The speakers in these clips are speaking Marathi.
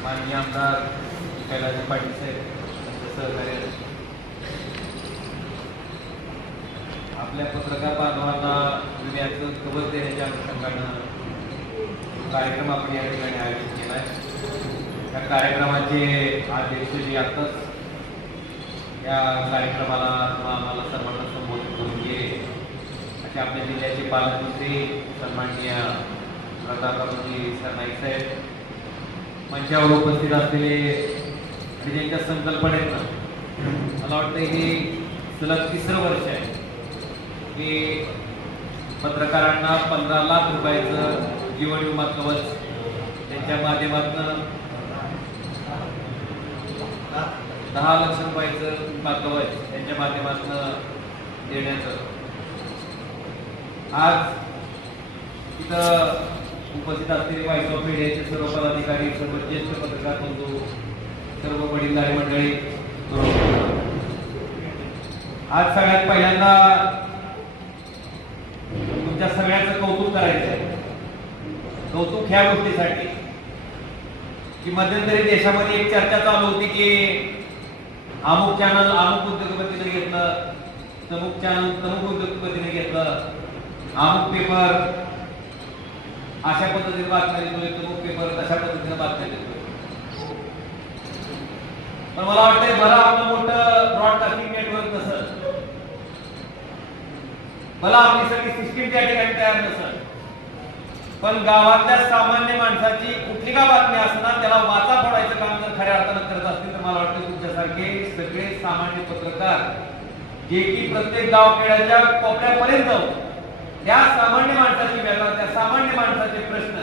माननीय आमदार कैलास पाटील साहेब यांचं सहकार्य आपल्या पत्रकार बांधवांना दुनियाचं कवच देण्याच्या अनुषंगानं कार्यक्रम आपण या ठिकाणी आयोजित केला आहे या कार्यक्रमाचे अध्यक्ष जी आत्ताच या कार्यक्रमाला आम्हाला सर्वांना संबोधित करून गेले. असे आपल्या जिल्ह्याचे पालकमंत्री सन्माननीय प्रतापरावजी सरनाईक साहेब मंचावर उपस्थित असलेले आणि ज्यांच्या संकल्पनेत मला वाटतं हे सलग तिसरं वर्ष आहे. की पत्रकारांना पंधरा लाख रुपयाचं जीवन विमा कवच त्यांच्या माध्यमातून दहा लक्ष रुपयाचं विमा कवच त्यांच्या माध्यमातून देण्याचं. आज इथं उपस्थित असलेले व्हाईस ऑफ मीडियाचे सर्व पदाधिकारी सर्व ज्येष्ठ पत्रकार बंधू सर्व वडीलधारी मंडळी आज सगळ्यात पहिल्यांदा तुमच्या सगळ्याचं कौतुक करायचं आहे कौतुक ह्या गोष्टीसाठी की मध्यंतरी देशामध्ये एक चर्चा चालू होती की अमुक चॅनल अमुक उद्योगपतीने घेतलं तमुक चॅनल तमुक उद्योगपतीने घेतलं अमुक पेपर अशा पद्धतीने बातम्या देतोय मुख्य पेपर अशा पद्धतीने बातम्या देतोय पण मला वाटतंय बरं आपलं मोठं ब्रॉडकास्टिंग नेटवर्क नसत मला आपली सगळी सिस्टीम त्या ठिकाणी तयार नसत पण गावातल्या सामान्य माणसाची कुठली का बातमी असणार त्याला वाचा फोडायचं काम जर खऱ्या अर्थानं करत असतील तर मला वाटतं तुमच्यासारखे सगळे सामान्य पत्रकार जे की प्रत्येक गावखेड्याच्या कोपऱ्यापर्यंत जाऊ त्या सामान्य माणसाची व्यथा त्या सामान्य माणसाचे प्रश्न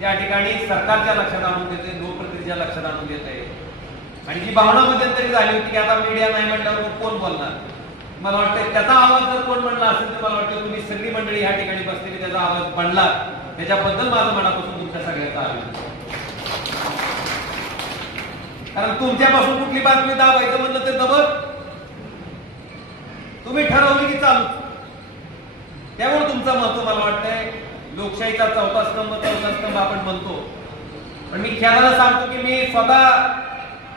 त्या ठिकाणी सरकारच्या लक्षात आणून देते लोकप्रतिनिधीच्या लक्षात आणून देते. आणि जी भावना मध्यंतरी झाली होती की आता मीडिया नाही म्हटल्यावर कोण बोलणार? मला वाटतं त्याचा आवाज जर कोण म्हणला असेल तर मला वाटतं तुम्ही सगळी मंडळी या ठिकाणी बसलेली त्याचा आवाज बनला त्याच्याबद्दल माझं मनापासून तुमच्या सगळ्याचा आभार कारण तुमच्यापासून कुठली बातमी दाबायचं म्हणलं तर दबत? तुम्ही ठरवली की चालू त्यामुळे तुमचं महत्त्व मला वाटतंय. लोकशाहीचा चौथा स्तंभ चौथा स्तंभ आपण म्हणतो. पण मी खेळाला सांगतो की मी स्वतः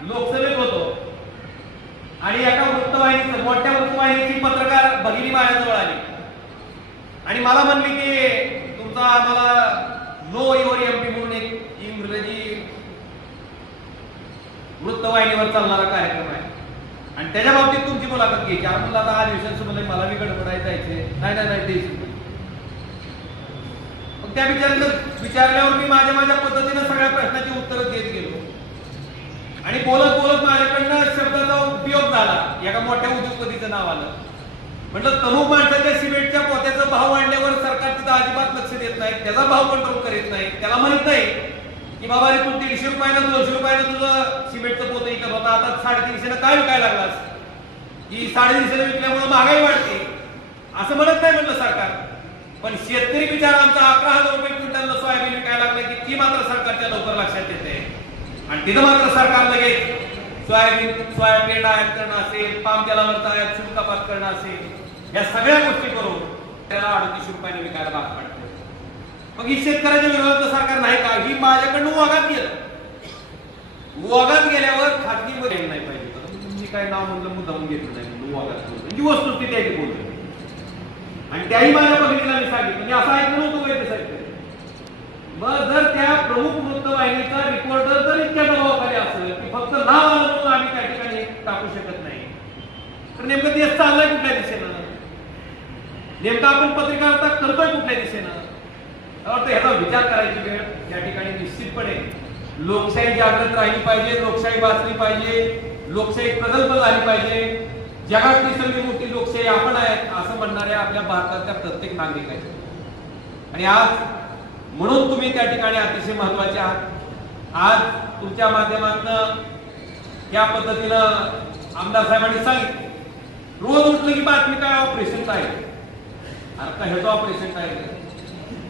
लोकसभेत होतो. आणि एका वृत्तवाहिनीचं मोठ्या वृत्तवाहिनीची पत्रकार भगिनी माझ्याजवळ आली. आणि मला म्हणली की तुमचा आम्हाला नो युअर एमपी म्हणून एक इंग्रजी वृत्तवाहिनीवर चालणारा कार्यक्रम आहे. आणि त्याच्या बाबतीत तुमची मुलाखत घ्यायची आपण म्हणलं आता हा दिवसांचं मला मला मी गडबडाय जायचे नाही नाही नाही मग त्या विचारलं विचारल्यावर मी माझ्या माझ्या पद्धतीनं सगळ्या प्रश्नाची उत्तरं देत गेलो. आणि बोलत बोलत माझ्याकडनं शब्दाचा उपयोग झाला. एका मोठ्या उद्योगपतीचं नाव आलं. म्हटलं तमुक माणसाच्या सिमेंटच्या पोत्याचा भाव वाढल्यावर सरकार तिथं अजिबात लक्ष देत नाही. त्याचा भाव कंट्रोल करीत नाही. त्याला माहीत नाही. की बाबा रे तू दीडशे रुपयानं दोनशे रुपयानं तुझं सिमेंटचं पोतं इथं होता आता साडेतीनशेनं काय विकायला लागलास की साडेतीनशेनं विकल्यामुळे महागाई वाढते. असं म्हणत नाही म्हणलं सरकार. पण शेतकरी बिचारा आमचा अकरा हजार रुपये क्विंटल सोयाबीन विकायला लागले की ती मात्र सरकारच्या लवकर लक्षात येते. आणि तिथं मात्र सरकार लगेच सोयाबीन सोयाबीन आयात करणं असेल पाम तेलावरचा आयात शुल्क करणं असेल या सगळ्या गोष्टी करून त्याला अडतीसशे रुपयाने विकायला भाग पडते मग ही शेतकऱ्याच्या विरोधात सरकार नाही का? ही माझ्याकडनं वागात गेलं. वागात गेल्यावर खाजगी मध्ये नाही पाहिजे. मी काय नाव म्हणलं मुद्दाहून घेतलं नाही. म्हणून वागात बोलतो म्हणजे ही वस्तुस्थिती आहे बोलतो. आणि त्याही माझ्या बहिणीला मी सांगितलं. मी असं ऐकलं नव्हतं वैद्य साहेब? मग जर त्या प्रमुख वृत्तवाहिनीचा रिपोर्टर जर इतक्या दबावाखाली असेल की फक्त नाव आलं म्हणून आम्ही त्या ठिकाणी टाकू शकत नाही. तर नेमकं तेच चाललंय कुठल्या दिशेनं? नेमकं आपण पत्रकारिता करतोय कुठल्या दिशेनं? मला ह्याचा विचार करायची वेळ या ठिकाणी निश्चितपणे. लोकशाही जागृत राहिली पाहिजे लोकशाही वाचली पाहिजे लोकशाही प्रगल्भ झाली पाहिजे. जगातली सगळी मोठी लोकशाही आपण आहेत असं म्हणणाऱ्या आपल्या भारतातल्या प्रत्येक नागरिक आणि आज म्हणून तुम्ही त्या ठिकाणी अतिशय महत्त्वाचे आहात. आज तुमच्या माध्यमातून या पद्धतीनं आमदार साहेबांनी सांगितलं रोज उठलं की बातमी काय ऑपरेशन काय? आता ह्याचं ऑपरेशन आहे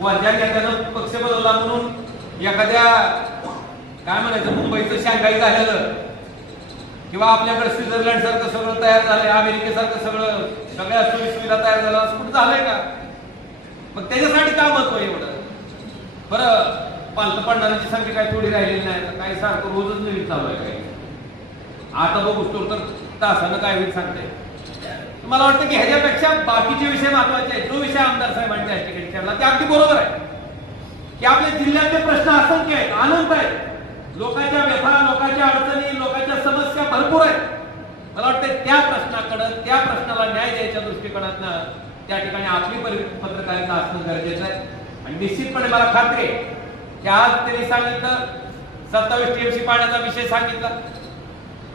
वर्ध्या नेत्यानं पक्ष बदलला म्हणून एखाद्या काय म्हणायचं मुंबईचं शांघाई झालेलं. किंवा आपल्याकडे स्वित्झर्लंड सारखं सगळं तयार झालंय अमेरिकेसारखं सगळं सगळ्या सोयी सुविधा तयार झाल्या असं कुठं झालंय का? मग त्याच्यासाठी का महत्त्व आहे एवढं? बरं पालत संख्या काय थोडी राहिलेली नाही आता काय सारखं रोजच नवीन चालू आहे काय? आता बघू तर तासानं काय होईल सांगते मला वाटतं की ह्याच्यापेक्षा बाकीचे विषय महत्त्वाचे आहेत. जो विषय आमदार साहेबांनी त्या ठिकाणी ठेवला ते अगदी बरोबर आहे. की आपल्या जिल्ह्यातले प्रश्न असंख्य आहेत अनंत आहेत. लोकांच्या व्यथा लोकांच्या अडचणी लोकांच्या समस्या भरपूर आहेत. मला वाटतं त्या प्रश्नाकडं त्या प्रश्नाला न्याय द्यायच्या दृष्टिकोनातनं त्या ठिकाणी आपली पत्रकारिता असणं गरजेचं आहे. आणि निश्चितपणे मला खात्री आहे की आज त्यांनी सांगितलं सत्तावीस टीएमसी पाण्याचा विषय सांगितला.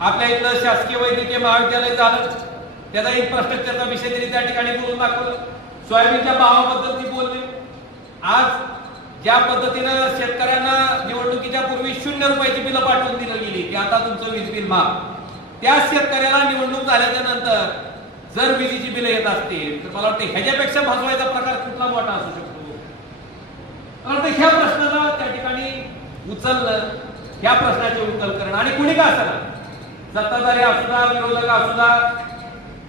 आपल्या इथलं शासकीय वैद्यकीय महाविद्यालय झालं. त्याचा इन्फ्रास्ट्रक्चरचा विषय त्यांनी त्या ठिकाणी बोलून दाखवलं. सोयाबीनच्या भावाबद्दल ती बोलली. आज ज्या पद्धतीनं शेतकऱ्यांना निवडणुकीच्या पूर्वी शून्य रुपयाची बिलं पाठवून दिली गेली की आता तुमचं वीज बिल माफ. त्याच शेतकऱ्याला निवडणूक झाल्याच्यानंतर जर विजेची बिलं येत असतील तर मला वाटतं ह्याच्यापेक्षा भाजवायचा प्रकार कुठला मोठा असू शकतो? मला वाटतं ह्या प्रश्नाला त्या ठिकाणी उचलणं ह्या प्रश्नाचे उकल करणं. आणि कुणी का असणार सत्ताधारी असू द्या विरोधक असू द्या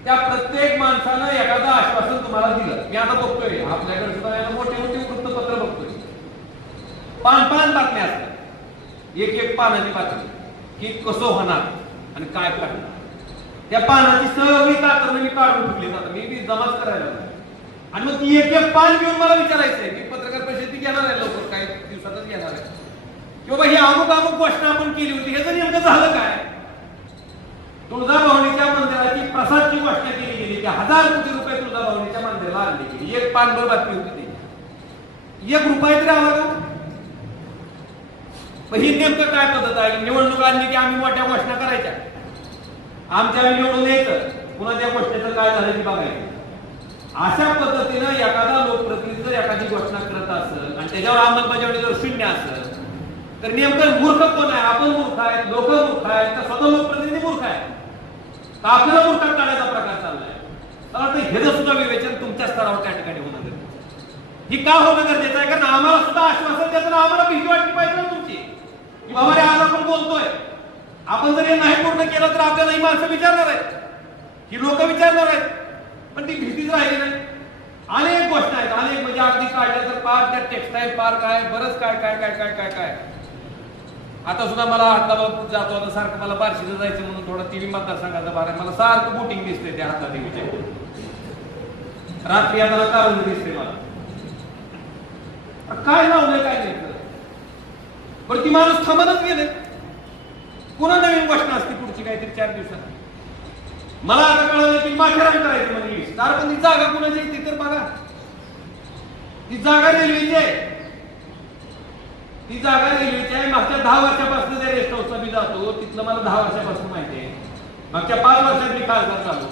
त्या प्रत्येक माणसानं एखादं आश्वासन तुम्हाला दिलं. मी आता बघतोय आपल्याकडे सुद्धा याला मोठे मोठे वृत्तपत्र बघतोय. पान पान बातम्या असतात. एक एक पानाची बातमी. की कसं होणार आणि काय करणार. त्या पानाची सगळी कातरणं मी म्हणजे काढून ठेवली आता मी बी जमाच करायला आणि मग ती एक एक पान घेऊन मला विचारायचं आहे की पत्रकार परिषद ती घेणार आहे लवकर काही दिवसातच घेणार आहे. की बाबा ही अमुक अमुक घोषणा आपण केली होती. ह्याचं नेमकं झालं काय? तुळजाभवानीच्या मंदिराची प्रसादची घोषणा केली गेली. की हजार कोटी रुपये तुळजाभवानीच्या मंदिराला आणले गेले. एक पानभर बातमी होती ती. एक रुपये तरी आला का? मग ही नेमकं काय पद्धत आहे? निवडणूक आणली की आम्ही मोठ्या घोषणा करायच्या? आमच्या निवडून यायचं पुन्हा त्या गोष्टीचं काय झालं ते बघायचं. अशा पद्धतीनं एखादा लोकप्रतिनिधी जर एखादी घोषणा करत असेल आणि त्याच्यावर अंमलबजावणी जर शून्य असेल तर नेमकं मूर्ख कोण आहे? आपण मूर्ख आहेत लोक मूर्ख आहेत का स्वतः लोकप्रतिनिधी मूर्ख आहे. आपल्याला मूर्खात काढायचा प्रकार चाललाय. मला वाटतं ह्याचं सुद्धा विवेचन तुमच्या स्तरावर त्या ठिकाणी होणं गरजेचं ही का होणं गरजेचं आहे? कारण आम्हाला सुद्धा आश्वासन द्यायचं आम्हाला भीती वाटली पाहिजे ना तुमची. की बाबा रे आज आपण बोलतोय. आपण जर हे नाही पूर्ण केलं तर आपल्याला ही माणसं विचारणार आहेत. ही लोक विचारणार आहेत. पण ती भीतीच राहिली नाही. अनेक गोष्ट आहेत. अनेक म्हणजे अगदी काढल्या तर पार्क त्या टेक्सटाईल पार्क आहे. बरंच काय काय काय काय काय काय. आता सुद्धा मला हातला जातो आता सारखं मला बार्शीला जायचं म्हणून थोडा टीव्ही मतदारसंघाचा भार आहे. मला सारखं बोटिंग दिसते त्या हातला देवीच्या रात्री आता कारण दिसते मला. काय लावलंय काय नाही पण ती माणूस थांबतच गेले पुन्हा नवीन घोषणा असते पुढची काहीतरी चार दिवसात. मला आता कळलं की माथेरान करायचं म्हणजे वीस पण ती जागा कुणाची ती तर बघा. ती जागा रेल्वेची आहे. ती जागा रेल्वेची आहे मागच्या दहा वर्षापासून त्या रेस्ट हाऊसला मी जातो तिथलं मला दहा वर्षापासून माहिती आहे. मागच्या पाच वर्षात मी खासदार चालू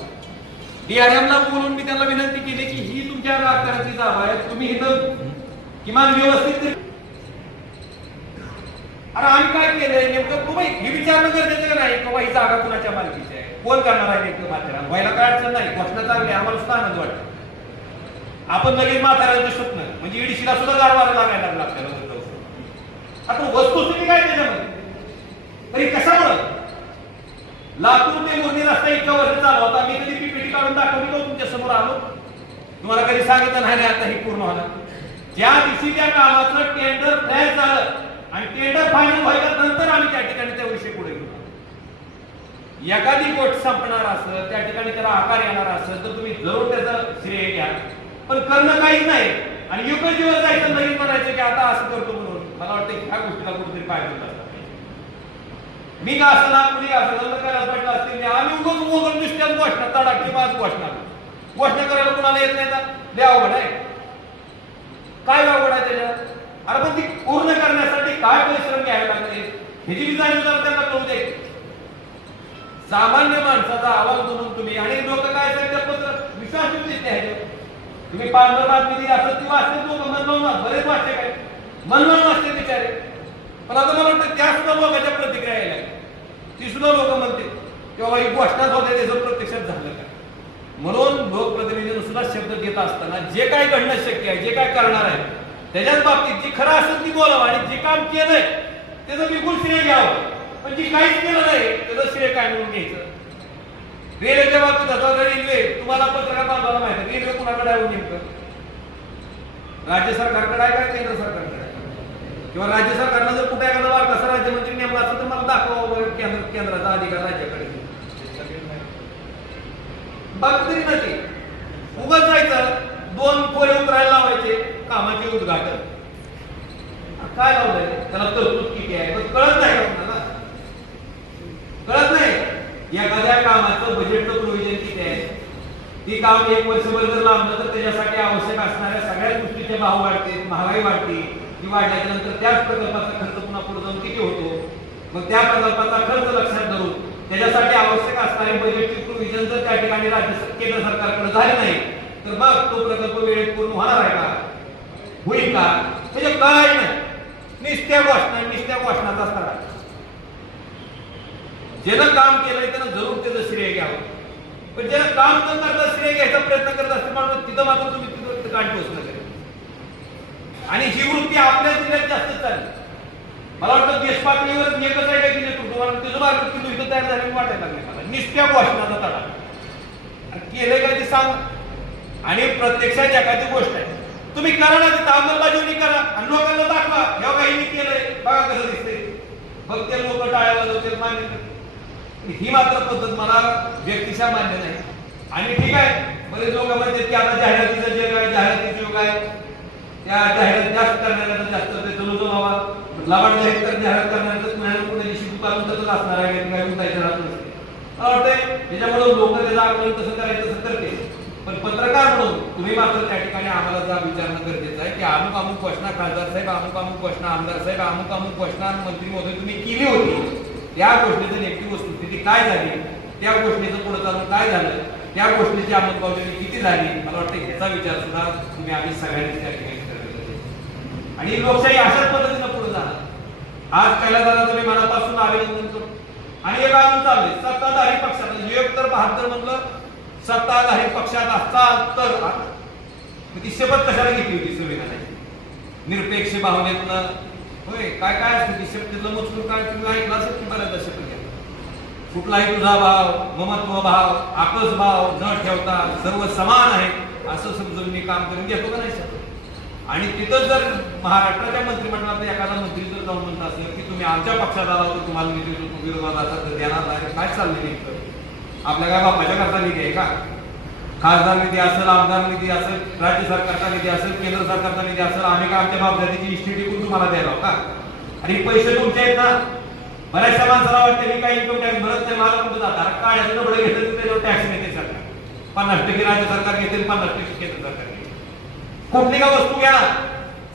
डीआरएमला बोलून मी त्यांना विनंती केली की ही तुमच्या राजकारणाची जागा आहे तुम्ही इथं किमान व्यवस्थित अरे आम्ही काय केलंय? नेमकं तू बाई हे विचारणं गरजेचं नाही? की बाबा ही जागा कुणाच्या मालकीची आहे? कोण करणार आहे नेमकं माथेरान व्हायला काय अडचण नाही. घोषणा चांगली आहे, आम्हाला सुद्धा आनंद वाटतो. आपण लगेच माथेरानचं स्वप्न म्हणजे ईडीसीला सुद्धा गारवारा लागायला लागला आपल्याला. आता वस्तुस्थिती काय त्याच्यामध्ये? तरी कशामुळं? लातूर ते मोदी रस्ता इतका वर्ष चालू होता. मी कधी पीपीटी काढून दाखवली का तुमच्यासमोर आलो. तुम्हाला कधी सांगितलं नाही नाही आता हे पूर्ण होणार. ज्या दिवशी त्या कामाचं टेंडर फ्लॅश झालं आणि टेंडर फायनल व्हायला नंतर आम्ही त्या ठिकाणी त्या विषयी पुढे घेऊ एखादी गोष्ट संपणार असं त्या ठिकाणी त्याला आकार येणार असं तर तुम्ही जरूर त्याचं श्रेय घ्या. पण करणं काहीच नाही. आणि युग दिवस जायचं लगेच म्हणायचं की आता असं करतो मला वाटतं ह्या गोष्टीला कुठेतरी पाय पडला मी का असताना कुणी असलं तर करायला पाहिजे असतील आम्ही उगाच मोगल नुसत्याच घोषणा तडाखी माझ घोषणा घोषणा करायला कुणाला येत नाही का? लय अवघड आहे. काय अवघड आहे त्याच्यात? अरे पण ती पूर्ण करण्यासाठी काय परिश्रम घ्यावे लागले ह्याची बी जाणीव जरा त्यांना करू दे. सामान्य माणसाचा आवाज म्हणून तुम्ही आणि लोक काय सांगतात पत्र विश्वास तुम्ही पांढर बातमी दिली असं ती वाचते लोक मन बरेच वाचते काय मन असते वाचते बिचारे. पण आता मला वाटतं त्या सुद्धा लोकांच्या प्रतिक्रिया यायला ती सुद्धा लोक म्हणते तेव्हा ही घोषणाच होते त्याचं प्रत्यक्षात झालं काय म्हणून लोकप्रतिनिधीनं सुद्धा शब्द घेत असताना जे काय घडणं शक्य आहे जे काय करणार आहे त्याच्याच बाबतीत जी खरं असेल ती बोलावं आणि जे काम केलंय त्याचं बिलकुल श्रेय घ्यावं. पण जी काहीच केलं नाही त्याचं श्रेय काय म्हणून घ्यायचं? रेल्वेच्या बाबतीत आता रेल्वे तुम्हाला पत्रकार बांधवाला माहिती रेल्वे कुणाकडे आहे हो नेमकं? राज्य सरकारकडे आहे का केंद्र सरकारकडे? आहे किंवा राज्य सरकारनं जर कुठे एखादा वार कसा राज्यमंत्री नेमला असेल तर मला दाखवा केंद्र केंद्राचा अधिकार राज्याकडे. बघ तरी नव्हती उगाच जायचं दोन पोरे उतरायला लावायचे कामाचे उद्घाटन. काय लावलंय त्याला तरतूद किती आहे? पण कळत नाही का कळत नाही. एखाद्या कामाचं बजेटचं ती काम एक वर्षभर जर लावलं तर त्याच्यासाठी आवश्यक असणाऱ्या सगळ्या गोष्टीचे भाव वाढते महागाई वाढते ती वाढल्याच्या नंतर त्याच प्रकल्पाचा खर्च पुन्हा पुढे जाऊन किती होतो? मग त्या प्रकल्पाचा खर्च लक्षात धरून त्याच्यासाठी आवश्यक असणारे बजेटची प्रोव्हिजन जर त्या ठिकाणी राज्य केंद्र सरकारकडे झाले नाही तर मग तो प्रकल्प वेळेत पूर्ण होणार आहे का? होईल का? म्हणजे काय नाही. निस्त्या घोषणा निस्त्या घोषणाचा असतात ज्यानं काम केलंय त्यानं जरूर त्याचं श्रेय घ्यावं. पण ज्याला काम न करता श्रेय घ्यायचा प्रयत्न करत असते माणूस तिथं मात्र तुम्ही तिथं गाठ पोचणं करेल आणि ही वृत्ती आपल्या जिल्ह्यात जास्त चालली. मला वाटतं देशपातळीवर एकच आहे की नेतृत्व आणि त्याचं मार्ग किलो इथं तयार झाल्याने वाटायला लागले मला. निष्ठ्या घोषणाचा तडा. आणि केलंय का ते सांग. आणि प्रत्यक्षात एखादी गोष्ट आहे. तुम्ही करा ना तिथं अंमलबजावणी करा. आणि लोकांना दाखवा. ह्या काही केलंय. बघा कसं दिसतंय. मग ते लोक टाळ्या वाजवते मान्य ही मात्र पद्धत मला व्यक्तिशा मान्य नाही. आणि ठीक आहे बरेच लोक म्हणतात की आता जाहिरातीचा जग आहे जाहिरातीचा युग आहे. त्या जाहिरात जास्त करणाऱ्याला जास्त ते जणू व्हावा. लबाड जाहीर तर जाहिरात करणाऱ्याच मिळालं कुठे दिवशी दुकान असणार आहे काय गुंतायचं राहत नसते. मला वाटतंय त्याच्यामुळे लोक त्याचं आकलन कसं करायचं तसं करते पण पत्रकार म्हणून तुम्ही मात्र त्या ठिकाणी आम्हाला जा विचारणं गरजेचं आहे की अमुक अमुक घोषणा खासदार साहेब अमुक अमुक घोषणा आमदार साहेब अमुक अमुक घोषणा मंत्री महोदय तुम्ही केली होती. त्या गोष्टीचं नेमकी वस्तू वस्तुस्थिती काय झाली? त्या गोष्टीचं पुढे चालून काय झालं? त्या गोष्टीची अंमलबजावणी किती झाली? मला वाटतं ह्याचा विचार सुद्धा तुम्ही आम्ही सगळ्यांनी त्या ठिकाणी करायला आणि लोकशाही अशाच पद्धतीनं पुढे जाणार. आज कैलादाराचं मी मनापासून अभिनंदन करतो आणि एक अजून चालू सत्ताधारी पक्षात एक तर बहात्तर म्हणलं सत्ताधारी पक्षात असता तर ती शपथ कशाला घेतली होती संविधानाची? निरपेक्ष भावनेतनं. होय काय काय असतं ती शपथ मजकूर काय? तुम्ही ऐकलं असेल की बऱ्याचदा शपथ? कुठलाही तुझा भाव ममत्व भाव आपस भाव न ठेवता सर्व समान आहे असं समजून मी काम करून घेतो का नाही शपथ आणि तिथं जर महाराष्ट्राच्या मंत्रिमंडळात एखादा मंत्री जर जाऊन म्हणत असेल की तुम्ही आमच्या पक्षात आला तर तुम्हाला निधी विरोधात असा तर देणार नाही. काय चाललंय नेमकं? आपल्या काय बापाच्या करता निधी आहे का? खासदार निधी असेल आमदार निधी असेल राज्य सरकारचा निधी असेल केंद्र सरकारचा निधी असेल आम्ही काय आमच्या बापदादीची इष्टी टिकून तुम्हाला द्यायला का? आणि पैसे तुमचे आहेत ना. बऱ्याचशा माणसाला वाटतं मी काही इन्कम टॅक्स भरत नाही मला कुठं जातात काढ्याचं डबडं घेतलं तर त्याच्यावर टॅक्स घेते सरकार. पन्नास टक्के राज्य सरकार घेते पन्नास टक्के केंद्र सरकार घेते. कुठली का वस्तू घ्या?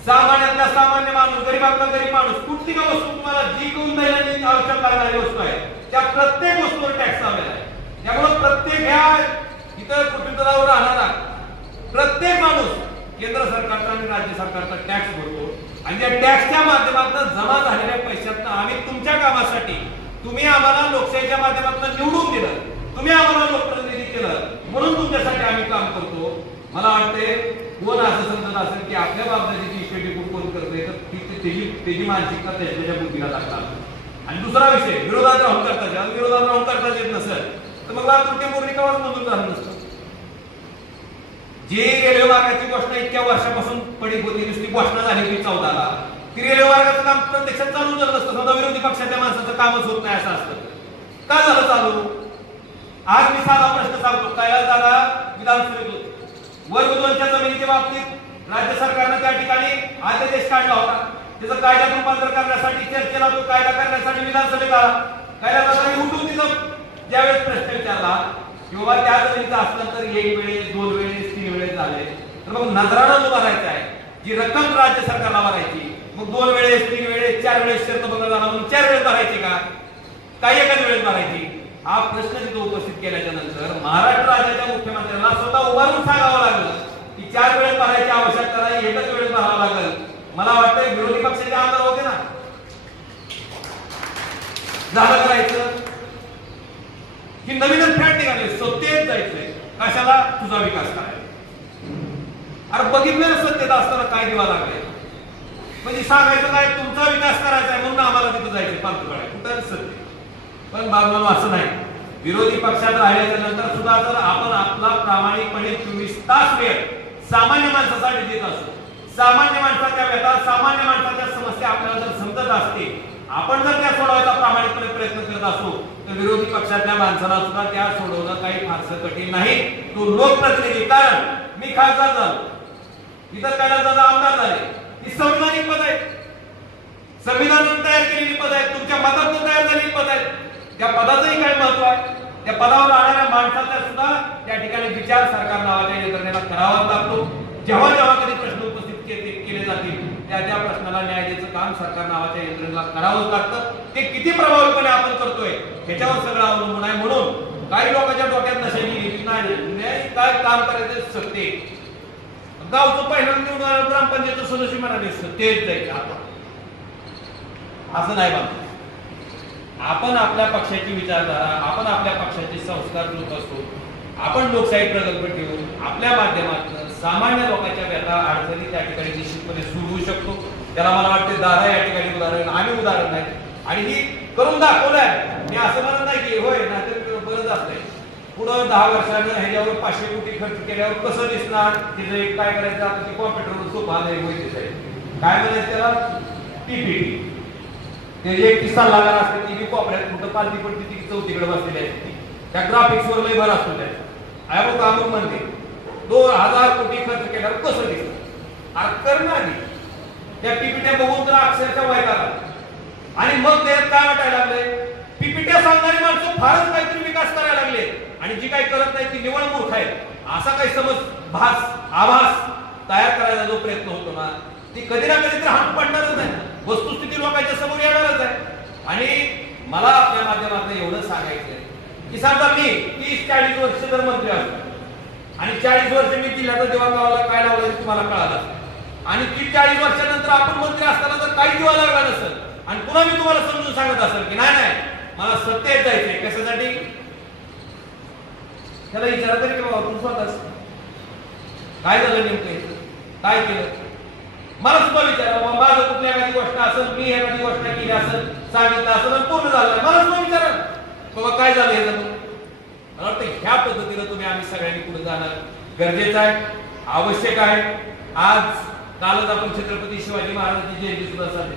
सामान्यातला सामान्य माणूस गरीबातला गरीब माणूस कुठली का वस्तू तुम्हाला जी कोण दैनंदिन आवश्यक लागणारी वस्तू आहे त्या प्रत्येक वस्तूवर टॅक्स लावलेला आहे. त्यामुळे प्रत्येक ह्या इतर कुटुंबावर राहणारा प्रत्येक माणूस केंद्र सरकारचा आणि राज्य सरकारचा टॅक्स भरतो. आणि त्या टॅक्सच्या माध्यमातून जमा झालेल्या पैशातनं आम्ही तुमच्या कामासाठी तुम्ही आम्हाला लोकशाहीच्या माध्यमातून निवडून दिलं. तुम्ही आम्हाला लोकप्रतिनिधी केलं. म्हणून तुमच्यासाठी आम्ही काम करतो. मला वाटते कोण असं समजत असेल की आपल्या बाबतीची इश्युटी कोण करते तर त्याची त्याची मानसिकता त्याच्या बुद्धीला लागतात आणि दुसरा विषय विरोधात राहून करता येईल विरोधात राहून करता येत नसेल. तर मग तुमच्या ते मोरणी मधून झालं नसतं. जे रेल्वे मार्गाची घोषणा इतक्या वर्षापासून पडीक होती नुसती घोषणा झाली होती चौदाला. ती रेल्वे मार्गाचं काम प्रत्यक्षात चालू झालं असतं समजा विरोधी पक्षाच्या माणसाचं कामच होत नाही असं असतं. का झालं चालू? आज मी साधा प्रश्न सांगतो काय दादा विधानसभेत होते. वर्ग दोनच्या जमिनीच्या बाबतीत राज्य सरकारनं त्या ठिकाणी अध्यादेश काढला होता. त्याचं कायद्यात रूपांतर करण्यासाठी चर्चेला तो कायदा करण्यासाठी विधानसभेत आला. कायदा दादा उठून तिथं ज्यावेळेस प्रश्न विचारला किंवा त्या जमिनीचं हस्तांतर एक वेळेस दोन वेळेस तीन झाले तर मग नजरानं जो भरायचा आहे. जी रक्कम राज्य सरकारला भरायची मग दोन वेळेस तीन वेळेस चार वेळेस शर्त बघा झाला म्हणून चार वेळेस भरायची का? काही एकाच वेळेस भरायची. हा प्रश्न तिथे उपस्थित केल्याच्यानंतर महाराष्ट्र राज्याच्या मुख्यमंत्र्यांना स्वतः उभारून सांगावं लागलं की चार वेळेस भरायची आवश्यकता नाही एकच वेळेस भरावं लागलं. मला वाटतं विरोधी पक्षाचे आमदार होते ना? झालं करायचं. की नवीनच फॅट निघाले. सत्तेत जायचंय. कशाला? तुझा विकास करायचा अरे बघितलं ना सत्तेत असताना काय दिवा लागले? म्हणजे सांगायचं काय तुमचा विकास करायचा आहे म्हणून आम्हाला तिथं जायचं पालतू काढायचं कुठं सत्य पण बाबा असं नाही. विरोधी पक्षात राहिल्याच्या नंतर सुद्धा जर आपण आपला प्रामाणिकपणे चोवीस तास वेळ सामान्य माणसासाठी देत असतो सामान्य माणसाच्या व्यथा सामान्य माणसाच्या समस्या आपल्याला जर समजत असते आपण जर त्या सोडवायचा प्रामाणिकपणे प्रयत्न करत असू तर विरोधी पक्षातल्या माणसाला सुद्धा त्या सोडवणं काही फारसं कठीण नाही. तो लोकप्रतिनिधी. कारण मी खासदार झालो. इतर दादा आमदार झाले ही संविधानिक पद आहेत. संविधानानं तयार केलेली पद आहेत तुमच्या मतातून तयार झालेली पद आहेत. त्या पदाचंही काय महत्त्व आहे? त्या पदावर राहणाऱ्या माणसाचा सुद्धा त्या ठिकाणी विचार सरकार नावाच्या यंत्रणेला करावा लागतो जेव्हा जेव्हा कधी प्रश्न उपस्थित केले जातील त्या त्या प्रश्नाला न्याय द्यायचं काम सरकार नावाच्या यंत्रणेला करावंच लागतं. ते किती प्रभावीपणे आपण करतोय ह्याच्यावर सगळं अवलंबून आहे. म्हणून काही लोकांच्या डोक्यात नशेली नाही. काय काम करायचं सत्ते गावचं पहिल्यांदा निवडून आलं ग्रामपंचायत सदस्य म्हणाले तेच जायचं आपण असं नाही बाबा. आपण आपल्या पक्षाची विचारधारा आपण आपल्या पक्षाचे संस्कार लोक असतो आपण लोकशाही प्रकल्प ठेवून आपल्या माध्यमातून सामान्य लोकांच्या व्यथा अडचणी त्या ठिकाणी निश्चितपणे सुरू शकतो. त्याला मला वाटते दादा या ठिकाणी उदाहरण आम्ही उदाहरण नाही. आणि ही करून दाखवलंय. मी असं म्हणत नाही की होय नाहीतर बरंच असतंय. पुढं दहा वर्षानं ह्याच्यावर पाचशे कोटी खर्च केल्यावर कसं दिसणार? तिचं एक काय करायचं? आता ते कॉम्प्युटरवर सोपा नाही माहितीच आहे काय म्हणायचं त्याला? टीपीटी ते एक किस्सा लागणार असते ती बी कोपऱ्यात कुठं पालती पडते ती चौथीकडे बसलेली असते त्या ग्राफिक्स वर लय भर असतो त्याचा. अमुक म्हणते दोन हजार कोटी खर्च केल्यावर कसं दिसत अरे करणार त्या टीपीट्या बघून तर अक्षरशः आला. आणि मग त्यात काय वाटायला लागले पीपीट्या सांगणारी माणसं फारच काहीतरी विकास करायला लागले. आणि जी काही करत नाही ती निवड मूर्ख आहे. असा काही समज भास आभास तयार करायचा जो प्रयत्न होतो ना ती कधी ना कधी तर हात पडणारच नाही वस्तुस्थिती लोकांच्या समोर येणारच आहे. आणि मला आपल्या माध्यमातून एवढं सांगायचं की समजा मी तीस चाळीस वर्ष जर मंत्री असतो आणि चाळीस वर्ष मी जिल्ह्याचा दिवा गावाला काय लावलं तुम्हाला कळालं. आणि ती चाळीस वर्षानंतर आपण मंत्री असताना जर काही दिवा लागला नसेल आणि पुन्हा मी तुम्हाला समजून सांगत असेल की नाही मला सत्तेत जायचंय. कशासाठी? त्याला विचारा तरी की बाबा तू स्वतःच. काय झालं नेमकं इथं? काय केलं? मला सुद्धा विचारा बाबा माझं कुठली एखादी गोष्ट असेल मी एखादी गोष्ट केली असेल सांगितलं असेल आणि पूर्ण झालं मला सुद्धा विचारा. बाबा काय झालं हे झालं मला वाटतं ह्या पद्धतीनं तुम्ही आम्ही सगळ्यांनी पुढे जाणं गरजेचं आहे आवश्यक आहे. आज कालच आपण छत्रपती शिवाजी महाराजांची जयंती सुद्धा साजरी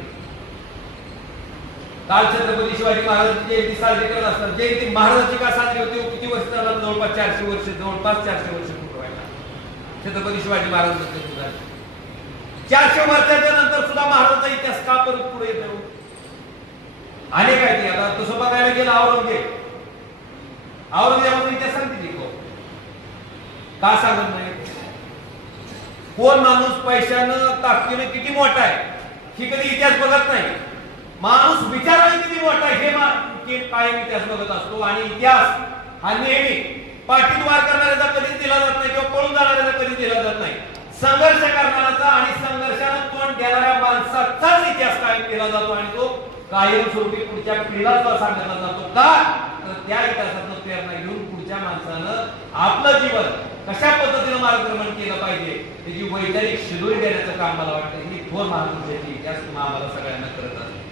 काल छत्रपती शिवाजी महाराजांची जयंती साजरी करत असतात जयंती महाराजांची का साजरी होती? हो, किती वर्ष झाला? जवळपास चारशे वर्ष जवळपास चारशे वर्ष पूर्ण व्हायला. छत्रपती शिवाजी महाराजांचं जयंती झाली. चारशे वर्षाच्या नंतर सुद्धा महाराजांचा इतिहास का परत पुढे येतो? आले काय ते आता? तसं बघायला गेलं? औरंगजेब. औरंगजेबाचा इतिहास सांगते ती का सांगत नाही? कोण माणूस पैशानं ताकदीनं किती मोठा आहे? ही कधी इतिहास बघत नाही. माणूस विचाराने किती मोठा हे कायम इतिहास बघत असतो आणि इतिहास हा नेहमी पाठीद्वार करणाऱ्याचा कधीच दिला जात नाही किंवा पळून जाणाऱ्याचा कधी दिला जात नाही. संघर्ष करणाऱ्याचा आणि संघर्षाला तोंड देणाऱ्या माणसाचाच इतिहास कायम केला जातो आणि तो कायमस्वरूपी पुढच्या पिढीला सुद्धा सांगितला जातो का? तर त्या इतिहासातून प्रेरणा घेऊन पुढच्या माणसानं आपलं जीवन कशा पद्धतीनं मार्गक्रमण केलं पाहिजे त्याची वैचारिक शिदोरी देण्याचं काम मला वाटतं ही थोर महापुरुषाची इतिहास तुम्हाला आम्हाला सगळ्यांना करत असते.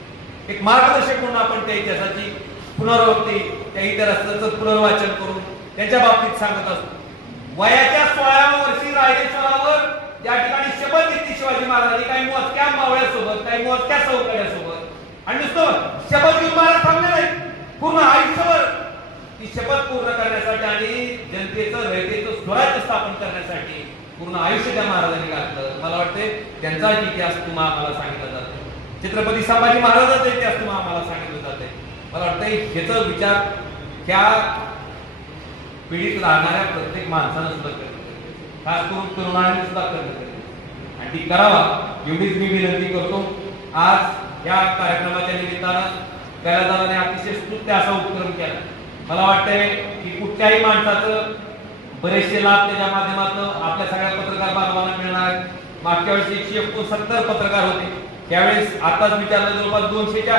एक मार्गदर्शक म्हणून आपण त्या इतिहासाची पुनरावृत्ती त्या इतिहासाचं पुनर्वाचन करून त्याच्या बाबतीत सांगत असतो. वयाच्या सोळाव्या वर्षी राजेश्वरावर या ठिकाणी शपथ घेतली शिवाजी महाराजांनी काही मोजक्या मावळ्यासोबत काही मोजक्या सौकड्यासोबत आणि नुसतं शपथ घेऊन महाराज थांबले नाही पूर्ण आयुष्यभर ती शपथ पूर्ण करण्यासाठी आणि जनतेचं रयतेचं स्वराज्य स्थापन करण्यासाठी पूर्ण आयुष्य त्या महाराजांनी घातलं. मला वाटते त्यांचा इतिहास तुम्हाला सांगितला जातो. छत्रपती संभाजी महाराजांचं इतिहास तुम्हाला आम्हाला सांगितलं जाते मला वाटतं ह्याचा विचार त्या पिढीत राहणाऱ्या प्रत्येक माणसानं सुद्धा करणं खास करून तरुणांनी सुद्धा करणं आणि ती करावा एवढीच मी विनंती करतो. आज या कार्यक्रमाच्या निमित्तानं कैलादाने अतिशय स्तुत्य असा उपक्रम केला. मला वाटतंय की कुठल्याही माणसाचं बरेचसे लाभ त्याच्या माध्यमातून आपल्या सगळ्या पत्रकार बांधवांना मिळणार. आहेत. मागच्या वेळेस एकशे एकोणसत्तर पत्रकार होते. त्यावेळेस आताच विचारलं जवळपास दोनशेच्या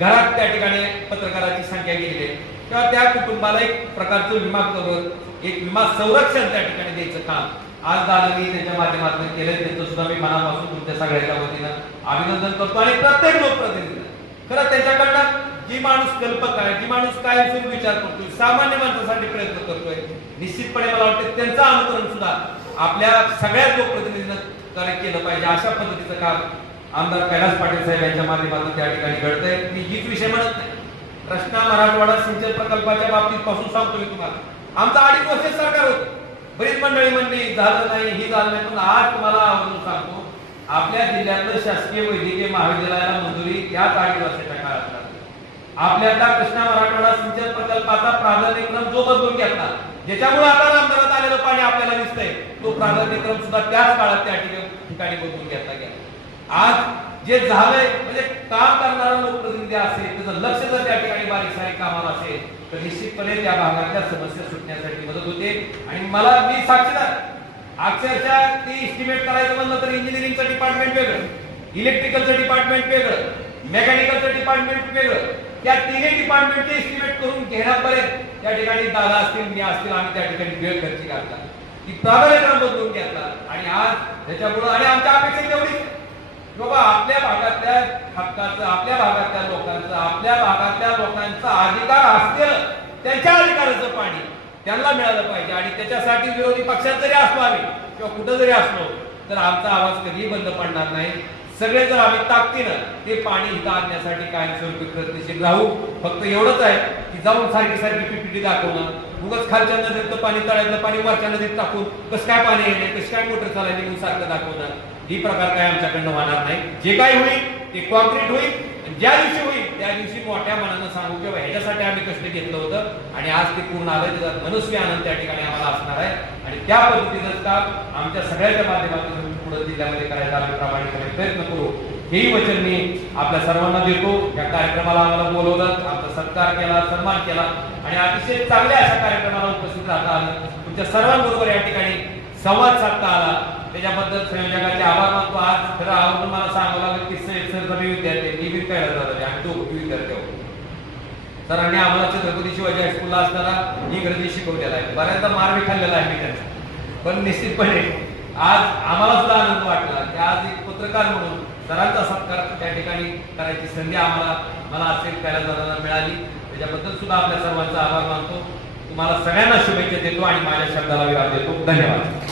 घरात त्या ठिकाणी पत्रकाराची संख्या गेलेली आहे. तेव्हा त्या कुटुंबाला एक प्रकारचं विमा कवर एक विमा संरक्षण त्या ठिकाणी द्यायचं काम आज दादानी त्यांच्या माध्यमातून केलं त्याचं सुद्धा मी मनापासून तुमच्या सगळ्याच्या वतीनं अभिनंदन करतो आणि प्रत्येक लोकप्रतिनिधी खरं त्याच्याकडनं जी माणूस कल्पक आहे जी माणूस काय विचार करतोय सामान्य माणसासाठी प्रयत्न करतोय निश्चितपणे मला वाटतं त्यांचं अनुकरण सुद्धा आपल्या सगळ्या लोकप्रतिनिधीनं केलं पाहिजे. अशा पद्धतीचं काम आमदार कैलास पाटील साहेब यांच्या माध्यमातून त्या ठिकाणी घडतंय. मी हीच विषय म्हणत नाही. कृष्णा मराठवाडा सिंचन प्रकल्पाच्या बाबतीत पासून सांगतो मी तुम्हाला. आमचं अडीच वर्ष सरकार होतं. बरीच मंडळी म्हणली झालं नाही ही झालं नाही. पण आज तुम्हाला आवर्जून सांगतो आपल्या जिल्ह्यातलं शासकीय वैद्यकीय महाविद्यालयाला मंजुरी त्याच अडीच वर्षाच्या काळात आपल्याला कृष्णा मराठवाडा सिंचन प्रकल्पाचा प्राधान्यक्रम जो बदलून घेतला ज्याच्यामुळे आता रामदारात आलेलं पाणी आपल्याला दिसतंय तो प्राधान्यक्रम सुद्धा त्याच काळात त्या ठिकाणी ठिकाणी बदलून घेतला गेला. आज जे झालंय म्हणजे काम करणारा लोकप्रतिनिधी असेल त्याचं लक्ष जर त्या ठिकाणी बारीक सारीक कामाला असेल तर निश्चितपणे त्या भागातल्या समस्या सुटण्यासाठी मदत होते. आणि मला मी साक्षीदार अक्षरशः ती इस्टिमेट करायचं म्हणलं तर इंजिनिअरिंगचं डिपार्टमेंट वेगळं इलेक्ट्रिकलचं डिपार्टमेंट वेगळं मेकॅनिकलचं डिपार्टमेंट वेगळं. त्या तिन्ही डिपार्टमेंटचे इस्टिमेट करून घेण्यापर्यंत त्या ठिकाणी दादा असतील मी असतील आम्ही त्या ठिकाणी वेळ खर्ची घालतात ती प्राधान्यक्रम बदलून घेतला आणि आज त्याच्यामुळं आणि आमच्या अपेक्षा तेवढीच बाबा आपल्या भागातल्या हक्काचं आपल्या भागातल्या लोकांचं आपल्या भागातल्या लोकांचा अधिकार असते त्यांच्या अधिकाराचं पाणी त्यांना मिळालं पाहिजे आणि त्याच्यासाठी विरोधी पक्षात जरी असलो आम्ही किंवा कुठं जरी असलो तर आमचा आवाज कधीही बंद पडणार नाही. सगळे जर आम्ही ताकदीनं ते पाणी हिता आणण्यासाठी कायमस्वरूपी प्रयत्नशील राहू फक्त एवढंच आहे की जाऊन सारखी सारखी पीपीटी दाखवणं उगाच खालच्या नदीतलं पाणी तळ्यातलं पाणी वरच्या नदीत टाकून कसं काय पाणी येणे कसं काय मोटर चालायची सारखं दाखवणं. ही प्रकार काय आमच्याकडनं होणार नाही. जे काय होईल ते कॉन्क्रीट होईल ज्या दिवशी होईल त्या दिवशी मोठ्या मनानं सांगू किंवा ह्याच्यासाठी आम्ही कष्ट घेतलं होतं आणि आज ते पूर्ण आलं त्याचा मनस्वी आनंद त्या ठिकाणी आम्हाला असणार आहे. आणि त्या पद्धतीचं काम आमच्या सगळ्याच्या माध्यमातून पुढे जिल्ह्यामध्ये करायचा आम्ही प्रामाणिकपणे प्रयत्न करू. हेही वचन मी आपल्या सर्वांना देतो. या कार्यक्रमाला आम्हाला बोलवलं आमचा सत्कार केला सन्मान केला आणि अतिशय चांगल्या अशा कार्यक्रमाला उपस्थित राहता आलं. तुमच्या सर्वांबरोबर या ठिकाणी संवाद साधता आला. त्याच्याबद्दल संयोजकाचे आभार मानतो. आज खरं आवडून मला सांगावं लागेल की सर मी विद्यार्थी आहे. मी बी काय झालं आम्ही दोघं विद्यार्थी आहोत सरांनी आम्हाला छत्रपती शिवाजी हायस्कूलला असताना इंग्रजी शिकवलेला आहे. बऱ्याचदा मार बी खाल्लेला आहे मी त्यांचा. पण निश्चितपणे आज आम्हाला सुद्धा आनंद वाटला की आज एक पत्रकार म्हणून सरांचा सत्कार त्या ठिकाणी करायची संधी आम्हाला मला असेल पहिल्या दादांना मिळाली. त्याच्याबद्दल सुद्धा आपल्या सर्वांचा आभार मानतो. तुम्हाला सगळ्यांना शुभेच्छा देतो आणि माझ्या शब्दाला विराम देतो. धन्यवाद.